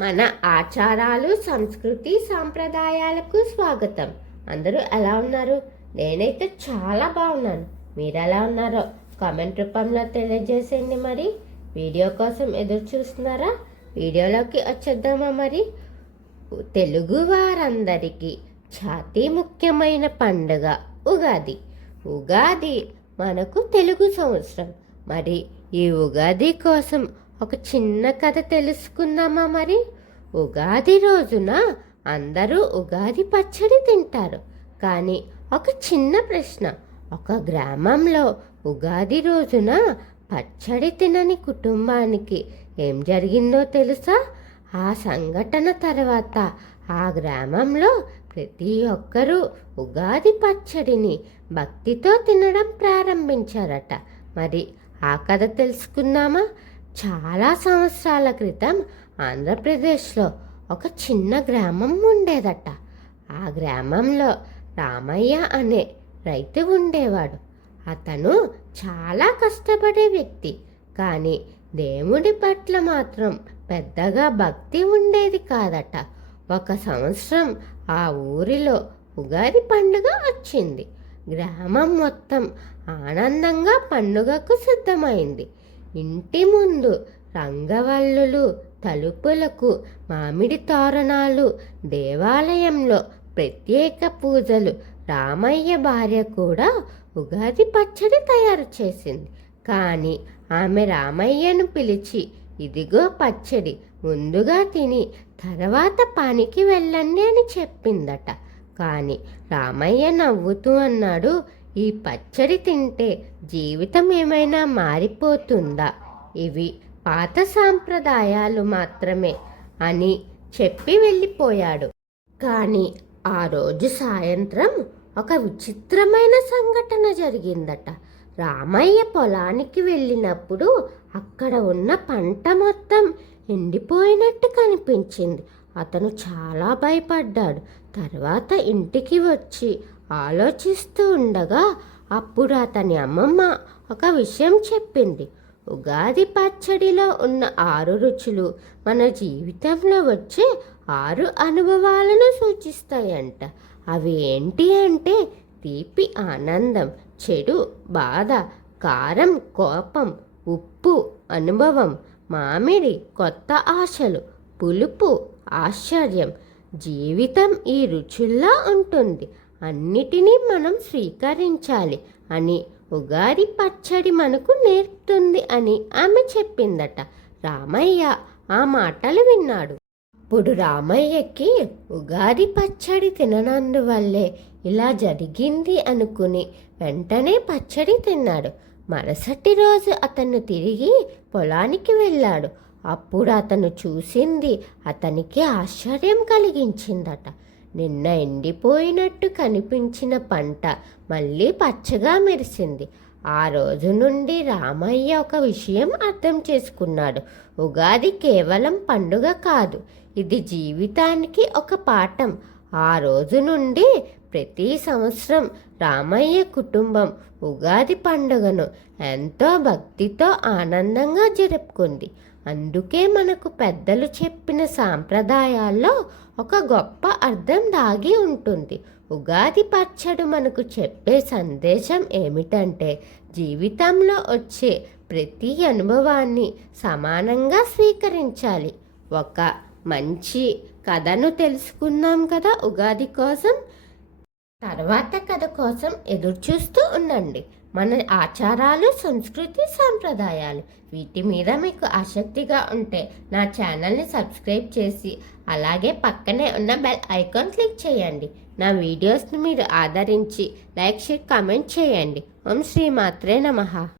మన ఆచారాలు, సంస్కృతి, సాంప్రదాయాలకు స్వాగతం. అందరూ ఎలా ఉన్నారు? నేనైతే చాలా బాగున్నాను. మీరు ఎలా ఉన్నారో కామెంట్ రూపంలో తెలియజేసేయండి. మరి వీడియో కోసం ఎదురు చూస్తున్నారా? వీడియోలోకి వచ్చేద్దామా? మరి తెలుగు వారందరికీ అతి ముఖ్యమైన పండుగ ఉగాది. ఉగాది మనకు తెలుగు సంవత్సరం. మరి ఈ ఉగాది కోసం ఒక చిన్న కథ తెలుసుకుందామా? మరి ఉగాది రోజున అందరూ ఉగాది పచ్చడి తింటారు. కానీ ఒక చిన్న ప్రశ్న, ఒక గ్రామంలో ఉగాది రోజున పచ్చడి తినని కుటుంబానికి ఏం జరిగిందో తెలుసా? ఆ సంఘటన తర్వాత ఆ గ్రామంలో ప్రతి ఒక్కరూ ఉగాది పచ్చడిని భక్తితో తినడం ప్రారంభించారట. మరి ఆ కథ తెలుసుకుందామా? చాలా సంవత్సరాల క్రితం ఆంధ్రప్రదేశ్లో ఒక చిన్న గ్రామం ఉండేదట. ఆ గ్రామంలో రామయ్య అనే రైతు ఉండేవాడు. అతను చాలా కష్టపడే వ్యక్తి, కానీ దేవుడి పట్ల మాత్రం పెద్దగా భక్తి ఉండేది కాదట. ఒక సంవత్సరం ఆ ఊరిలో ఉగాది పండుగ వచ్చింది. గ్రామం మొత్తం ఆనందంగా పండుగకు సిద్ధమైంది. ఇంటి ముందు రంగవల్లులు, తలుపులకు మామిడి తోరణాలు, దేవాలయంలో ప్రత్యేక పూజలు. రామయ్య భార్య కూడా ఉగాది పచ్చడి తయారు చేసింది. కానీ ఆమె రామయ్యను పిలిచి, ఇదిగో పచ్చడి, ముందుగా తిని తర్వాత పనికి వెళ్ళండి అని చెప్పిందట. కానీ రామయ్య నవ్వుతూ అన్నాడు, ఈ పచ్చడి తింటే జీవితం ఏమైనా మారిపోతుందా? ఇవి పాత సాంప్రదాయాలు మాత్రమే అని చెప్పి వెళ్ళిపోయాడు. కానీ ఆ రోజు సాయంత్రం ఒక విచిత్రమైన సంఘటన జరిగిందట. రామయ్య పొలానికి వెళ్ళినప్పుడు అక్కడ ఉన్న పంట మొత్తం ఎండిపోయినట్టు కనిపించింది. అతను చాలా భయపడ్డాడు. తర్వాత ఇంటికి వచ్చి ఆలోచిస్తూ ఉండగా అప్పుడు అతని అమ్మమ్మ ఒక విషయం చెప్పింది. ఉగాది పచ్చడిలో ఉన్న 6 రుచులు మన జీవితంలో వచ్చే 6 అనుభవాలను సూచిస్తాయంట. అవి ఏంటి అంటే తీపి ఆనందం, చెడు బాధ, కారం కోపం, ఉప్పు అనుభవం, మామిడి కొత్త ఆశలు, పులుపు ఆశ్చర్యం. జీవితం ఈ రుచుల్లా ఉంటుంది, అన్నిటినీ మనం స్వీకరించాలి అని ఉగాది పచ్చడి మనకు నేర్పుతుంది అని ఆమె చెప్పిందట. రామయ్య ఆ మాటలు విన్నాడు. ఇప్పుడు రామయ్యకి ఉగాది పచ్చడి తిననందువల్లే ఇలా జరిగింది అనుకుని వెంటనే పచ్చడి తిన్నాడు. మరుసటి రోజు అతను తిరిగి పొలానికి వెళ్ళాడు. అప్పుడు అతను చూసింది అతనికి ఆశ్చర్యం కలిగించిందట. నిన్న ఎండిపోయినట్టు కనిపించిన పంట మళ్ళీ పచ్చగా మెరిసింది. ఆ రోజు నుండి రామయ్య ఒక విషయం అర్థం చేసుకున్నాడు. ఉగాది కేవలం పండుగ కాదు, ఇది జీవితానికి ఒక పాఠం. ఆ రోజు నుండి ప్రతి సంవత్సరం రామయ్య కుటుంబం ఉగాది పండుగను ఎంతో భక్తితో ఆనందంగా జరుపుకుంది. అందుకే మనకు పెద్దలు చెప్పిన సాంప్రదాయాల్లో ఒక గొప్ప అర్థం దాగి ఉంటుంది. ఉగాది పచ్చడి మనకు చెప్పే సందేశం ఏమిటంటే, జీవితంలో వచ్చే ప్రతి అనుభవాన్ని సమానంగా స్వీకరించాలి. ఒక మంచి కథను తెలుసుకున్నాం కదా ఉగాది కోసం. తర్వాత కథ కోసం ఎదురు చూస్తూ ఉండండి. మన ఆచారాలు, సంస్కృతి, సాంప్రదాయాలు వీటి మీద మీకు ఆసక్తిగా ఉంటే నా ఛానల్ని సబ్స్క్రైబ్ చేసి అలాగే పక్కనే ఉన్న బెల్ ఐకాన్ క్లిక్ చేయండి. నా వీడియోస్ని మీరు ఆదరించి లైక్, షేర్, కామెంట్ చేయండి. ఓం శ్రీ మాత్రే నమః.